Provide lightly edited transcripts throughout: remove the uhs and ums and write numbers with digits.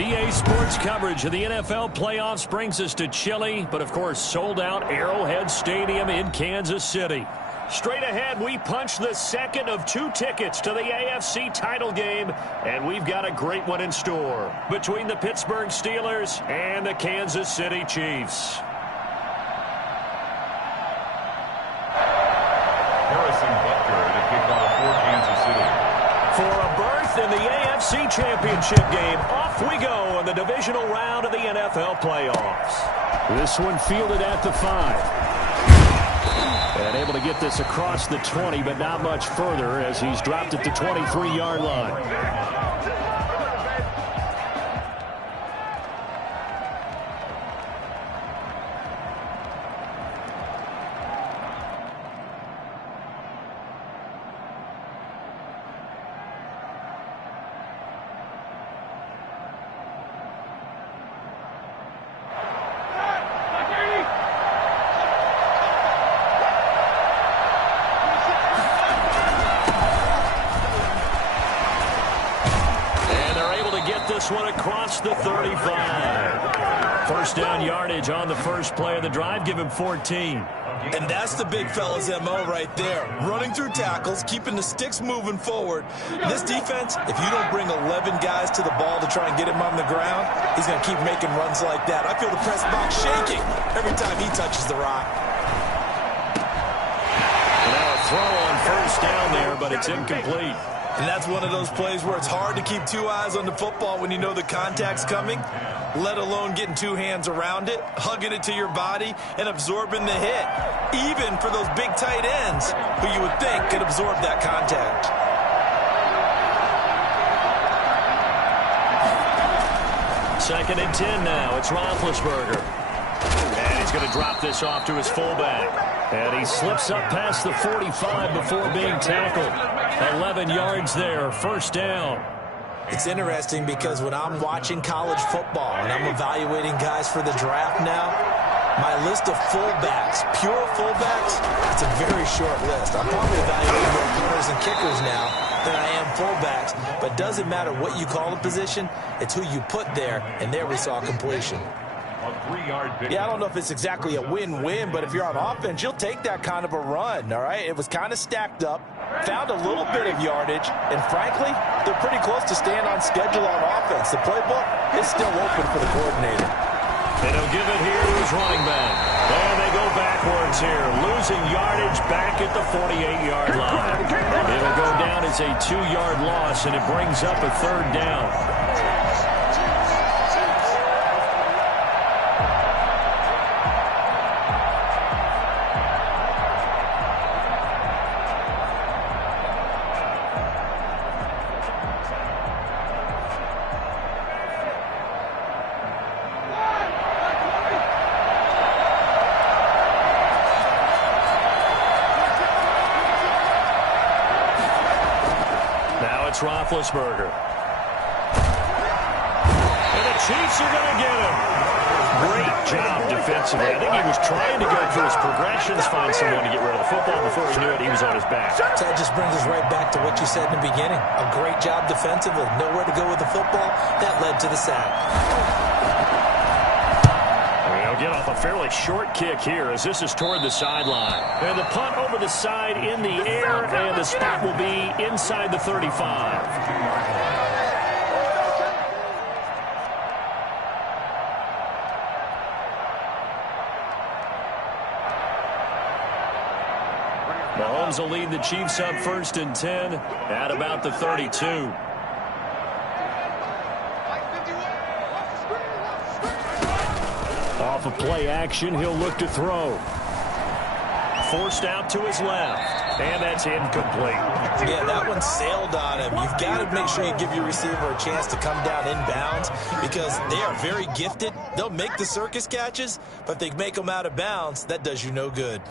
EA Sports coverage of the NFL playoffs brings us to chilly, but of course sold out Arrowhead Stadium in Kansas City. Straight ahead, we punch the second of 2 tickets to the AFC title game, and we've got a great one in store between the Pittsburgh Steelers and the Kansas City Chiefs. For a berth in the AFC Championship game, off we go in the divisional round of the NFL playoffs. This one fielded at the 5. And able to get this across the 20, but not much further as he's dropped at the 23-yard line. This one across the 35. First down yardage on the first play of the drive. Give him 14. And that's the big fella's MO right there. Running through tackles, keeping the sticks moving forward. This defense, if you don't bring 11 guys to the ball to try and get him on the ground, he's going to keep making runs like that. I feel the press box shaking every time he touches the rock. Now a throw on first down there, but it's incomplete. And that's one of those plays where it's hard to keep 2 eyes on the football when you know the contact's coming, let alone getting 2 hands around it, hugging it to your body, and absorbing the hit, even for those big tight ends who you would think could absorb that contact. Second and 10 now. It's Roethlisberger. And he's going to drop this off to his fullback. And he slips up past the 45 before being tackled. 11 yards there, first down. It's interesting because when I'm watching college football and I'm evaluating guys for the draft now, my list of fullbacks, pure fullbacks, it's a very short list. I'm probably evaluating more punters and kickers now than I am fullbacks. But it doesn't matter what you call the position, it's who you put there, and there we saw completion. Yeah, I don't know if it's exactly a win-win, but if you're on offense, you'll take that kind of a run, all right? It was kind of stacked up, found a little bit of yardage, and frankly, they're pretty close to staying on schedule on offense. The playbook is still open for the coordinator. And he'll give it here to his running back. And they go backwards here, losing yardage back at the 48-yard line. It'll go down as a 2-yard loss, and it brings up a third down. Roethlisberger. And the Chiefs are going to get him. Great job defensively. I think he was trying to go through his progressions, find someone to get rid of the football. Before he knew it, he was on his back. That just brings us right back to what you said in the beginning. A great job defensively. Nowhere to go with the football. That led to the sack. Get off a fairly short kick here as this is toward the sideline. And the punt over the side in the air, and the spot will be inside the 35. Mahomes will lead the Chiefs up 1st and 10 at about the 32. Off of play action, he'll look to throw. Forced out to his left, and that's incomplete. Yeah, that one sailed on him. You've got to make sure you give your receiver a chance to come down inbounds because they are very gifted. They'll make the circus catches, but if they make them out of bounds, that does you no good.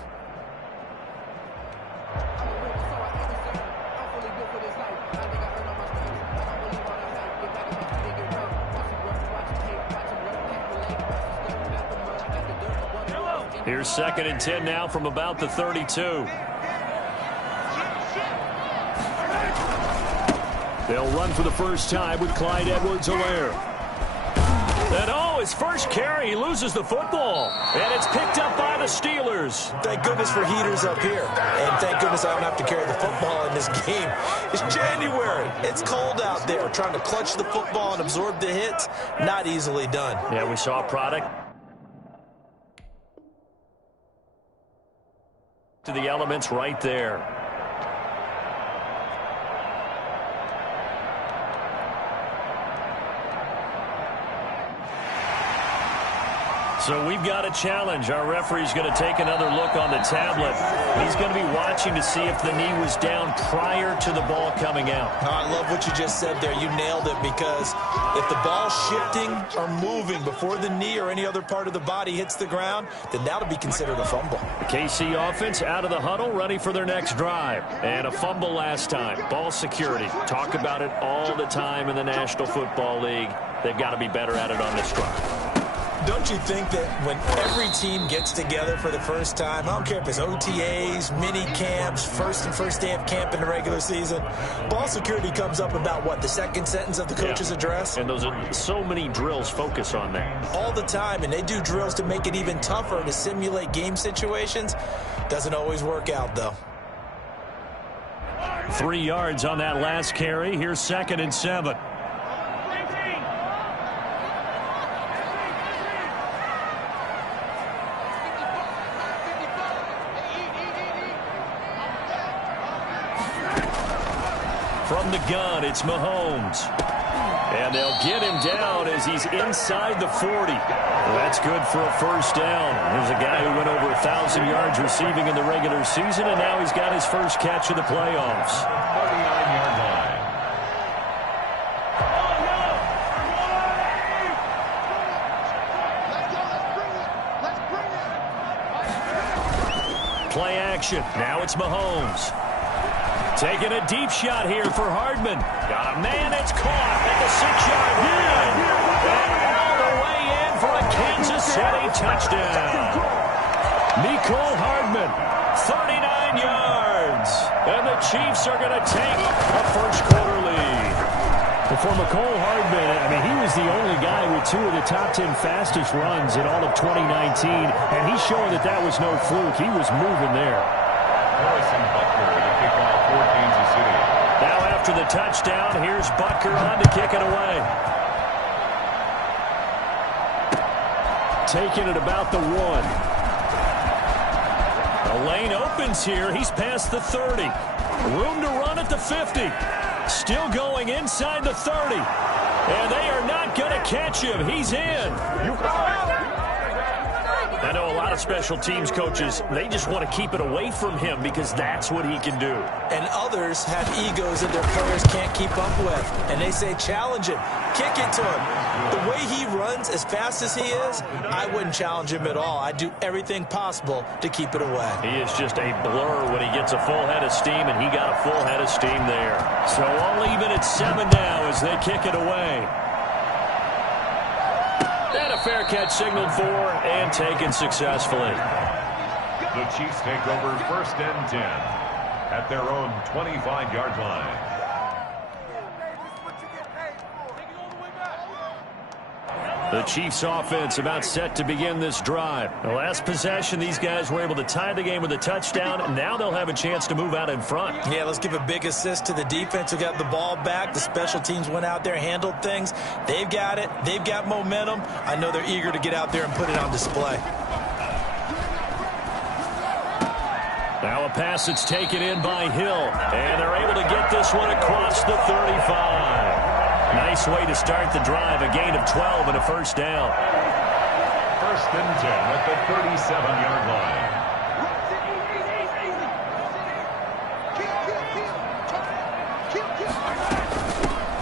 Here's 2nd and 10 now from about the 32. They'll run for the first time with Clyde Edwards-Helaire. And his first carry, he loses the football. And it's picked up by the Steelers. Thank goodness for heaters up here. And thank goodness I don't have to carry the football in this game. It's January. It's cold out there. Trying to clutch the football and absorb the hits, not easily done. Yeah, we saw a product to the elements right there. So we've got a challenge. Our referee's going to take another look on the tablet. He's going to be watching to see if the knee was down prior to the ball coming out. Oh, I love what you just said there. You nailed it, because if the ball's shifting or moving before the knee or any other part of the body hits the ground, then that'll be considered a fumble. The KC offense out of the huddle, ready for their next drive. And a fumble last time. Ball security. Talk about it all the time in the National Football League. They've got to be better at it on this drive. Don't you think that when every team gets together for the first time, I don't care if it's OTAs, mini camps, first day of camp in the regular season, ball security comes up about what, the second sentence of the coach's address? And those are so many drills focus on that. All the time, and they do drills to make it even tougher to simulate game situations. Doesn't always work out, though. 3 yards on that last carry. Here's 2nd and 7. From the gun, it's Mahomes. And they'll get him down as he's inside the 40. That's good for a first down. There's a guy who went over 1,000 yards receiving in the regular season, and now he's got his first catch of the playoffs. 39-yard line. Play action. Now it's Mahomes. Taking a deep shot here for Hardman. Got a man, it's caught at the 6-yard line. And all the way in for a Kansas City touchdown. Mecole Hardman, 39 yards. And the Chiefs are going to take a first-quarter lead. Well, for Mecole Hardman, I mean, he was the only guy with 2 of the top 10 fastest runs in all of 2019. And he's showing that that was no fluke. He was moving there. Harrison Butker to kick off for Kansas City. Now after the touchdown, here's Butker on to kick it away. Taking it about the 1. The lane opens here. He's past the 30. Room to run at the 50. Still going inside the 30. And they are not going to catch him. He's in. I know a lot of special teams coaches, they just want to keep it away from him because that's what he can do. And others have egos that their players can't keep up with. And they say, challenge him. Kick it to him. The way he runs as fast as he is, I wouldn't challenge him at all. I'd do everything possible to keep it away. He is just a blur when he gets a full head of steam, and he got a full head of steam there. So all even at 7 now as they kick it away. And a fair catch signaled for and taken successfully. The Chiefs take over 1st and 10 at their own 25-yard line. The Chiefs offense about set to begin this drive. The last possession, these guys were able to tie the game with a touchdown. Now they'll have a chance to move out in front. Yeah, let's give a big assist to the defense who got the ball back. The special teams went out there, handled things. They've got it. They've got momentum. I know they're eager to get out there and put it on display. Now a pass that's taken in by Hill. And they're able to get this one across the 35. Nice way to start the drive. A gain of 12 and a first down. 1st and 10 at the 37-yard line.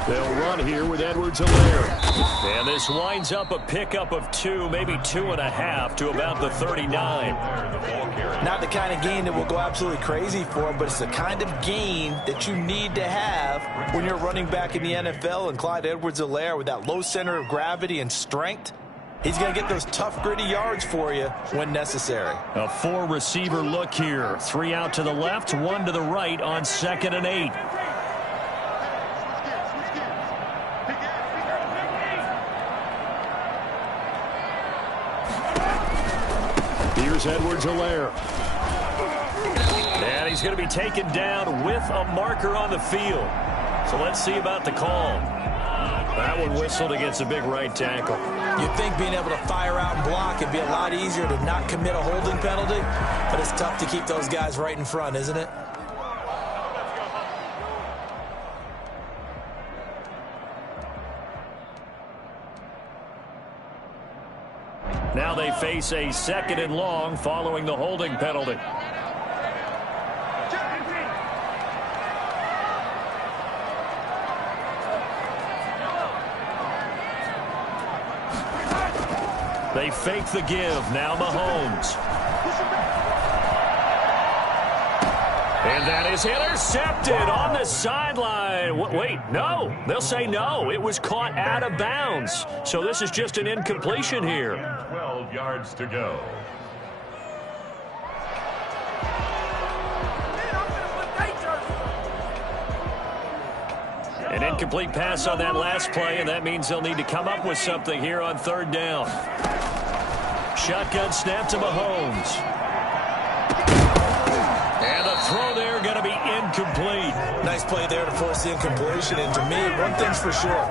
They'll run here with Edwards-Helaire. And this winds up a pickup of 2, maybe 2.5 to about the 39. Not the kind of gain that we'll go absolutely crazy for, but it's the kind of gain that you need to have when you're running back in the NFL. And Clyde Edwards-Helaire, with that low center of gravity and strength, he's going to get those tough, gritty yards for you when necessary. A 4-receiver look here. 3 out to the left, 1 to the right on 2nd and 8. Here's Edwards-Helaire. And he's going to be taken down with a marker on the field. So let's see about the call. That one whistled against a big right tackle. You'd think being able to fire out and block would be a lot easier to not commit a holding penalty, but it's tough to keep those guys right in front, isn't it? Now they face a 2nd and long following the holding penalty. They fake the give. Now Mahomes. And that is intercepted on the sideline. Wait, no. They'll say no. It was caught out of bounds. So this is just an incompletion here. 12 yards to go. An incomplete pass on that last play, and that means they'll need to come up with something here on 3rd down. Shotgun snap to Mahomes. And the throw there going to be incomplete. Nice play there to force the incompletion. And to me, one thing's for sure.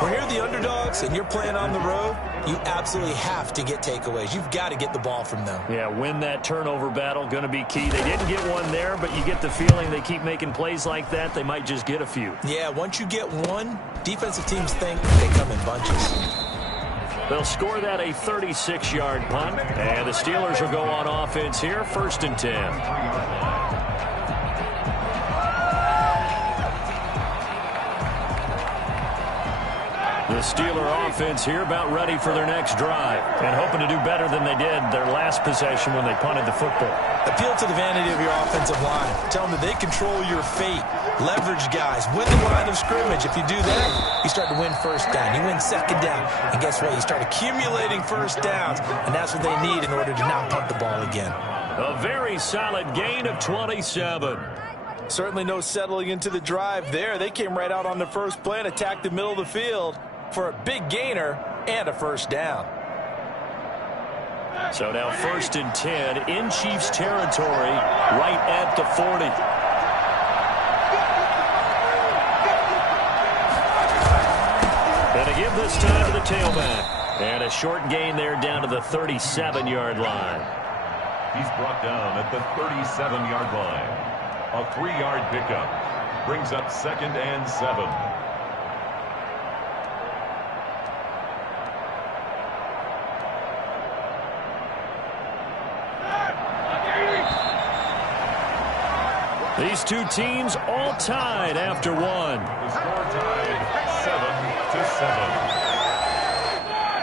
When you're the underdogs and you're playing on the road, you absolutely have to get takeaways. You've got to get the ball from them. Yeah, win that turnover battle, going to be key. They didn't get one there, but you get the feeling they keep making plays like that, they might just get a few. Yeah, once you get one, defensive teams think they come in bunches. They'll score that a 36-yard punt, and the Steelers will go on offense here, 1st and 10. The Steeler offense here about ready for their next drive and hoping to do better than they did their last possession when they punted the football. Appeal to the vanity of your offensive line. Tell them that they control your fate. Leverage guys. Win the line of scrimmage. If you do that, you start to win 1st down. You win 2nd down. And guess what? You start accumulating 1st downs, and that's what they need in order to not punt the ball again. A very solid gain of 27. Certainly no settling into the drive there. They came right out on the first play and attacked the middle of the field for a big gainer and a 1st down. So now 1st and 10 in Chiefs territory right at the 40. And a give this time to the tailback. And a short gain there down to the 37-yard line. He's brought down at the 37-yard line. A 3-yard pickup brings up 2nd and 7. These two teams all tied after one. The score tied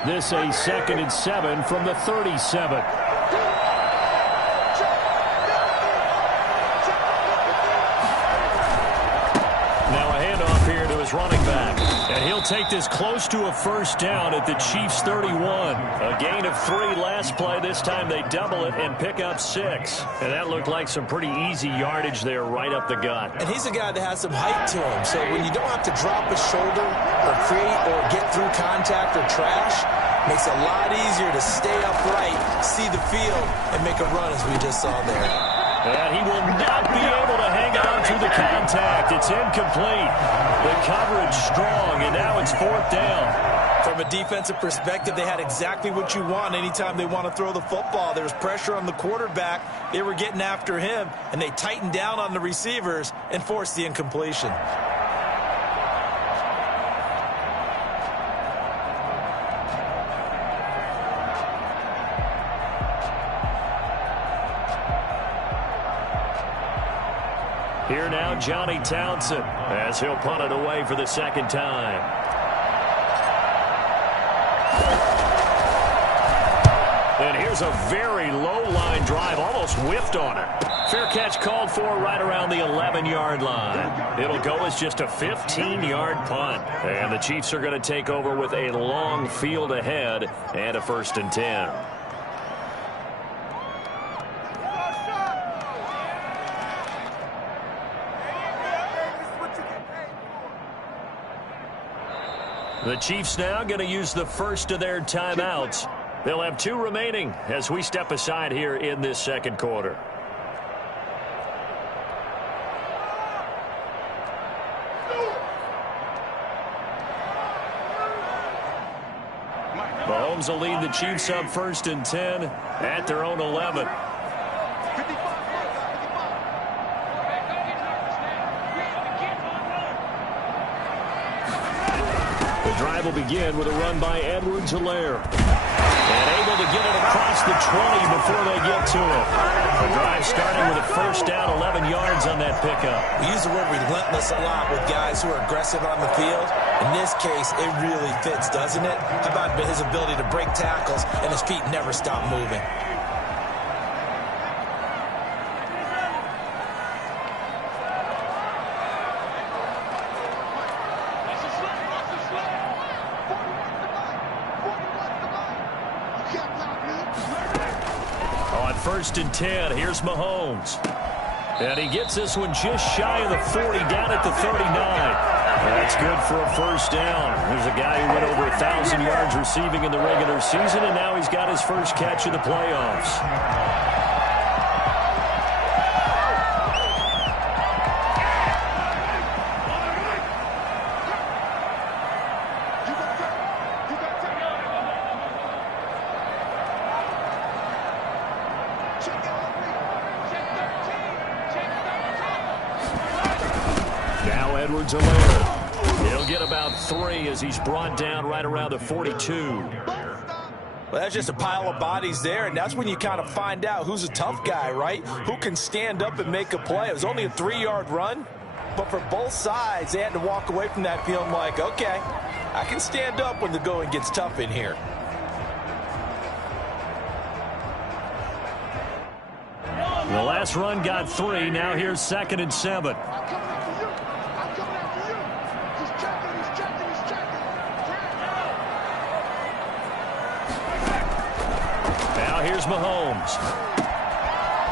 7-7. This a 2nd and 7 from the 37. Now a handoff here to his running back. And he'll take this close to a 1st down at the Chiefs' 31. A gain of 3 last play. This time they double it and pick up 6. And that looked like some pretty easy yardage there right up the gut. And he's a guy that has some height to him. So when you don't have to drop a shoulder or create or get through contact or trash, makes it a lot easier to stay upright, see the field, and make a run as we just saw there. And he will not be able to hang on to the contact. It's incomplete. The coverage strong, and now it's 4th down. From a defensive perspective, they had exactly what you want anytime they want to throw the football. There was pressure on the quarterback. They were getting after him, and they tightened down on the receivers and forced the incompletion. Here now, Johnny Townsend, as he'll punt it away for the 2nd time. And here's a very low-line drive, almost whiffed on it. Fair catch called for right around the 11-yard line. It'll go as just a 15-yard punt. And the Chiefs are going to take over with a long field ahead and a 1st and 10. The Chiefs now going to use the first of their timeouts. They'll have 2 remaining as we step aside here in this second quarter. Mahomes will lead the Chiefs up 1st and 10 at their own 11. The drive will begin with a run by Edwards-Helaire. And able to get it across the 20 before they get to it. The drive starting with a first down, 11 yards on that pickup. We use the word relentless a lot with guys who are aggressive on the field. In this case, it really fits, doesn't it? How about his ability to break tackles and his feet never stop moving? On 1st and 10, here's Mahomes. And he gets this one just shy of the 40, down at the 39. That's good for a first down. There's a guy who went over 1,000 yards receiving in the regular season, and now he's got his first catch of the playoffs. Now Edwards-Helaire. He'll get about 3 as he's brought down right around the 42. Well, that's just a pile of bodies there, and that's when you kind of find out who's a tough guy, right? Who can stand up and make a play. It was only a 3-yard run, but for both sides, they had to walk away from that feeling like, okay, I can stand up when the going gets tough in here. The last run got 3. Now here's 2nd and 7. Now here's Mahomes.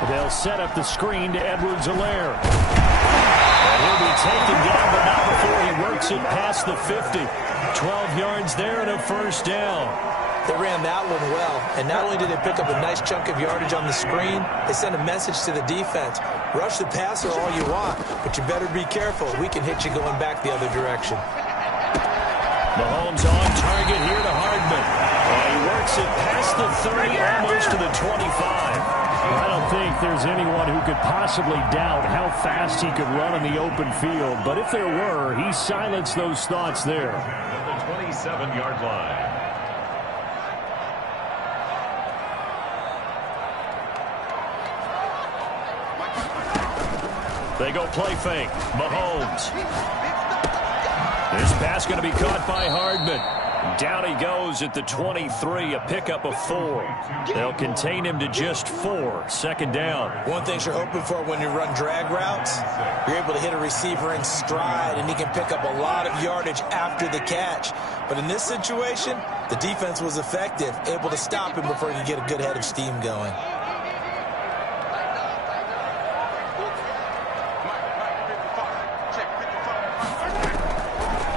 They'll set up the screen to Edwards-Helaire. And he'll be taken down, but not before he works it past the 50. 12 yards there and a first down. They ran that one well, and not only did they pick up a nice chunk of yardage on the screen, they sent a message to the defense. Rush the passer all you want, but you better be careful. We can hit you going back the other direction. Mahomes on target here to Hardman. And he works it past the 30, almost to the 25. I don't think there's anyone who could possibly doubt how fast he could run in the open field. But if there were, he silenced those thoughts there. At the 27-yard line. They go play fake. Mahomes. This pass going to be caught by Hardman. Down he goes at the 23, a pickup of 4. They'll contain him to just 4. 2nd down. One thing you're hoping for when you run drag routes, you're able to hit a receiver in stride, and he can pick up a lot of yardage after the catch. But in this situation, the defense was effective, able to stop him before he could get a good head of steam going.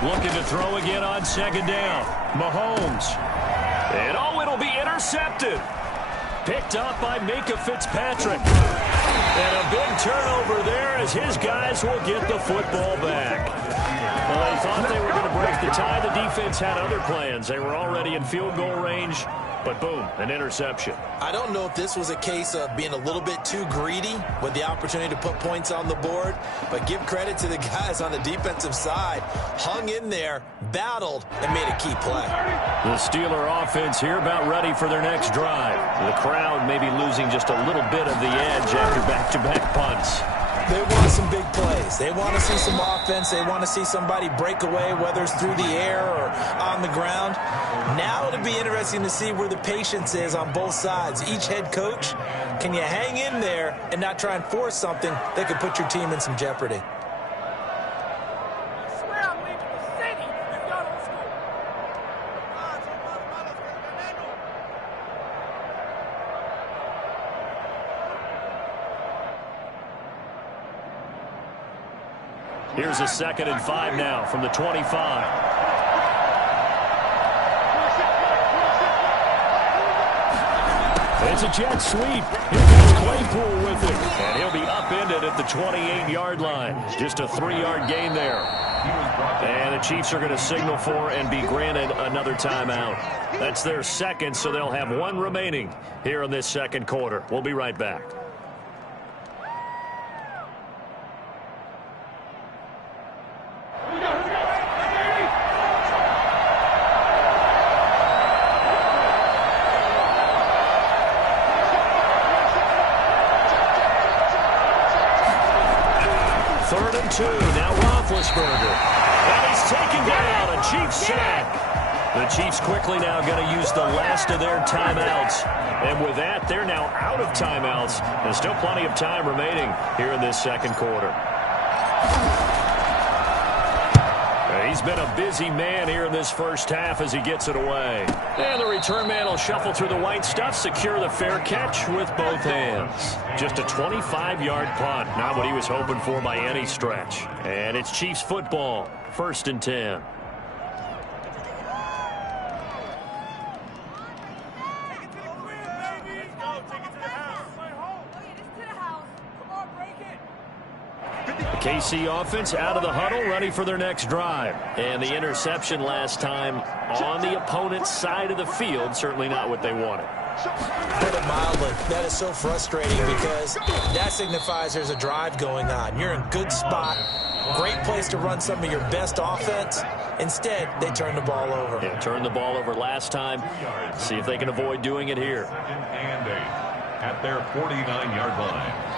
Looking to throw again on 2nd down. Mahomes. And it'll be intercepted. Picked up by Minkah Fitzpatrick. And a big turnover there as his guys will get the football back. Well, they thought they were going to break the tie. The defense had other plans. They were already in field goal range. But boom, an interception. I don't know if this was a case of being a little bit too greedy with the opportunity to put points on the board, but give credit to the guys on the defensive side. Hung in there, battled, and made a key play. The Steeler offense here about ready for their next drive. The crowd may be losing just a little bit of the edge after back-to-back punts. They want some big plays. They want to see some offense. They want to see somebody break away, whether it's through the air or on the ground. Now it'll be interesting to see where the patience is on both sides. Each head coach, can you hang in there and not try and force something that could put your team in some jeopardy? Here's a 2nd and 5 now from the 25. It's a jet sweep. Here comes Claypool with it. And he'll be upended at the 28-yard line. Just a 3-yard gain there. And the Chiefs are going to signal for and be granted another timeout. That's their second, so they'll have one remaining here in this second quarter. We'll be right back. Third and 2. Now Roethlisberger. And he's taken down. A Chiefs sack. The Chiefs quickly now going to use the last of their timeouts. And with that, they're now out of timeouts. There's still plenty of time remaining here in this second quarter. He's been a busy man here in this first half as he gets it away. And the return man will shuffle through the white stuff, secure the fair catch with both hands. Just a 25-yard punt, not what he was hoping for by any stretch. And it's Chiefs football, 1st and 10. KC offense out of the huddle, ready for their next drive. And the interception last time on the opponent's side of the field, certainly not what they wanted. Put it mildly, that is so frustrating because that signifies there's a drive going on. You're in good spot, great place to run some of your best offense. Instead, they turn the ball over. Yeah, turned the ball over last time. See if they can avoid doing it here. And 8 at their 49-yard line.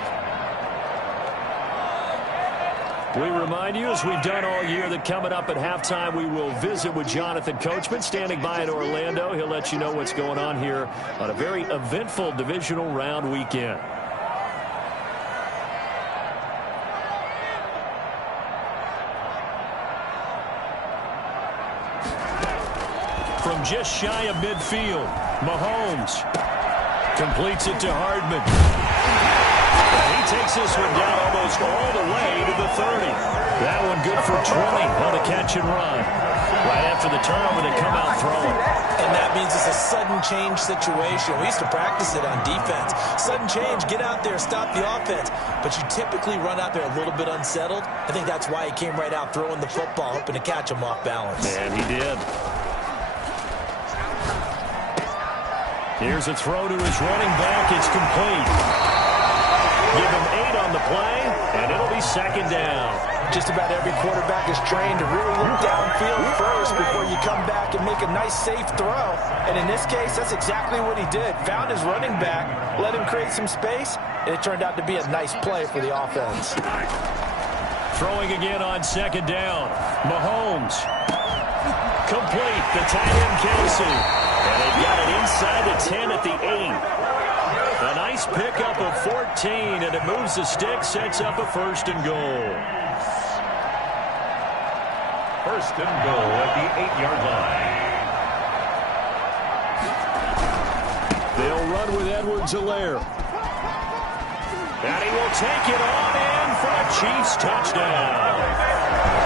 We remind you, as we've done all year, that coming up at halftime, we will visit with Jonathan Coachman, standing by in Orlando. He'll let you know what's going on here on a very eventful divisional round weekend. From just shy of midfield, Mahomes completes it to Hardman. He takes this one down almost all the way to the 30. That one good for 20 on the catch and run. Right after the turnover, they come out throwing. And that means it's a sudden change situation. We used to practice it on defense. Sudden change, get out there, stop the offense. But you typically run out there a little bit unsettled. I think that's why he came right out throwing the football, hoping to catch him off balance. And he did. Here's a throw to his running back. It's complete. Give him 8 on the play, and it'll be second down. Just about every quarterback is trained to really look downfield first before you come back and make a nice, safe throw. And in this case, that's exactly what he did. Found his running back, let him create some space, and it turned out to be a nice play for the offense. Throwing again on second down. Mahomes. Complete. The tight end, Kelsey. And they've got it inside the 10 at the 8. A nice pickup of 14, and it moves the stick, sets up a 1st and goal. 1st and goal at the 8-yard line. They'll run with Edwards-Helaire. And he will take it on in for a Chiefs touchdown.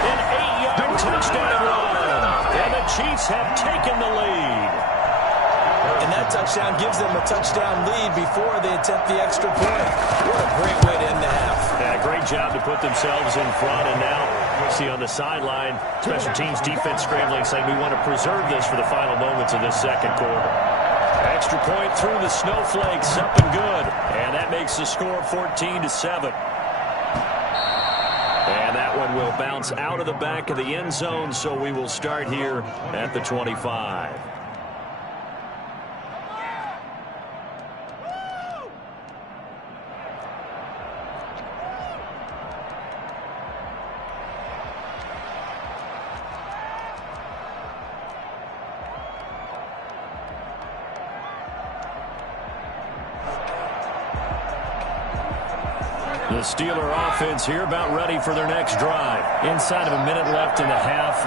An 8-yard touchdown run. And the Chiefs have taken the lead. And that touchdown gives them a touchdown lead before they attempt the extra point. What a great way to end the half. Yeah, great job to put themselves in front. And now, see on the sideline, special teams defense scrambling, saying we want to preserve this for the final moments of this second quarter. Extra point through the snowflakes, up and good. And that makes the score 14-7. And that one will bounce out of the back of the end zone, so we will start here at the 25. The Steeler offense here about ready for their next drive. Inside of a minute left in the half.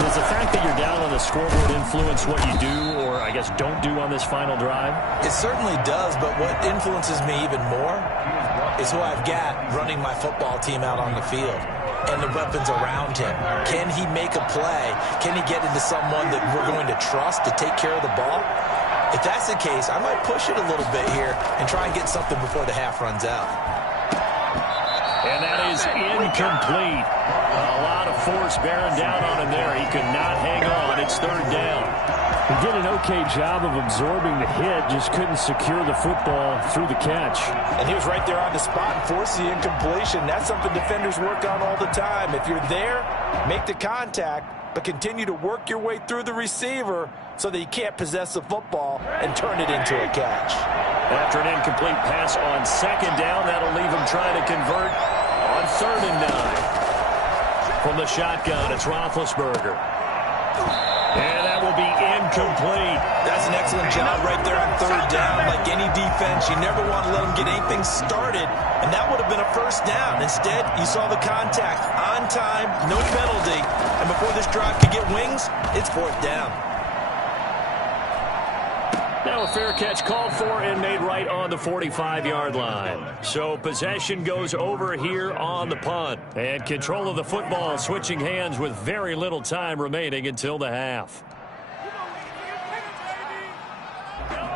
Does the fact that you're down on the scoreboard influence what you do or, I guess, don't do on this final drive? It certainly does, but what influences me even more is who I've got running my football team out on the field and the weapons around him. Can he make a play? Can he get into someone that we're going to trust to take care of the ball? If that's the case, I might push it a little bit here and try and get something before the half runs out. And that is incomplete. A lot of force bearing down on him there. He could not hang on. It's third down. He did an okay job of absorbing the hit, just couldn't secure the football through the catch. And he was right there on the spot and forced the incompletion. That's something defenders work on all the time. If you're there, make the contact, but continue to work your way through the receiver so that you can't possess the football and turn it into a catch. After an incomplete pass on second down, that'll leave him trying to convert on 3rd and 9. From the shotgun, it's Roethlisberger. And that will be incomplete. That's an excellent job right there on 3rd down. Like any defense, you never want to let them get anything started, and that would have been a first down. Instead, you saw the contact on time, no penalty, and before this drive could get wings, it's 4th down. Now a fair catch called for and made right on the 45-yard line. So possession goes over here on the punt. And control of the football switching hands with very little time remaining until the half.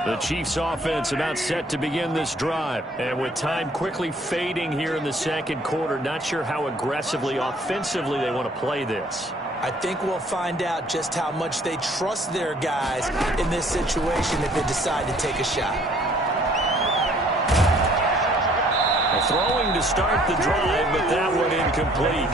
The Chiefs offense about set to begin this drive. And with time quickly fading here in the second quarter, not sure how aggressively, offensively they want to play this. I think we'll find out just how much they trust their guys in this situation if they decide to take a shot. Throwing to start the drive, but that one incomplete.